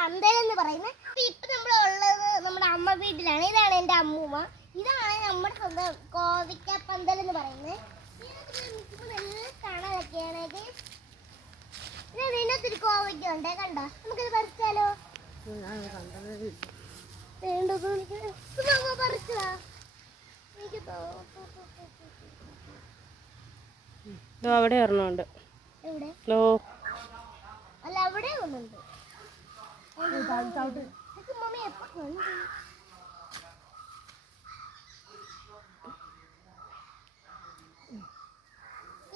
പന്തലെന്ന് പറയുന്നത്. ഇപ്പൊ നമ്മൾ ഉള്ളത് നമ്മുടെ അമ്മ വീട്ടിലാണ്. ഇതാണ് എൻ്റെ അമ്മൂമ്മ. ഇതാണ് നമ്മുടെ സ്വന്തം കോവിക്ക പന്തൽ എന്ന് പറയുന്നത്. നല്ല കാണാനൊക്കെയാണ്. ഇതിനകത്തൊരു കോവയ്ക്ക ഉണ്ട്, കണ്ടോ? നമുക്കിത് പറിച്ചാലോ? പറിച്ചതാ. അവിടെ ഒരെണ്ണമുണ്ട്. അല്ല, അവിടെ ഒന്നുണ്ട്.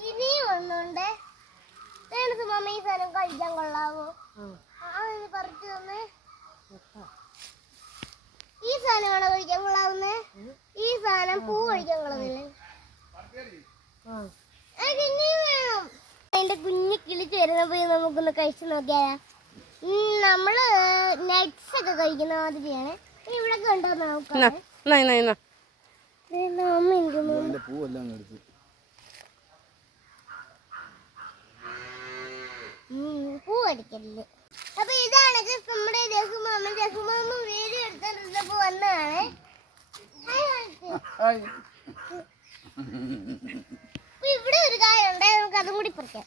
ഇനിയും ഒന്നുണ്ട്. മമ്മ ഈ സാധനം കഴിക്കാൻ കൊള്ളാവോ? പറിച്ചു തന്നെ. ഈ സാധനമാണോ കഴിക്കാൻ കൊള്ളാവുന്നേ? ഈ സാധനം പൂ കഴിക്കാൻ കൊള്ളുന്നില്ലേ? ഇനിയും വേണം. അതിന്റെ കുഞ്ഞ് കിളിച്ച് വരുന്നപ്പോ നമുക്കൊന്ന് കഴിച്ചു നോക്കിയാലാ? നമ്മള് നട്ട്സ് ഒക്കെ കഴിക്കുന്ന മാതിരിയാണ്. ഇവിടെ കണ്ടോ നോക്കാം. പൂ അടിക്കല്. അപ്പൊ ഇതാണ് നമ്മുടെ രഘുമാമ വീഡിയോ എടുത്തോണ്ടിരുന്നപ്പോ വന്നതാണ്. ഇവിടെ ഒരു കായ ഉണ്ടായി, നമുക്ക് അതും കൂടി പറിക്കാം.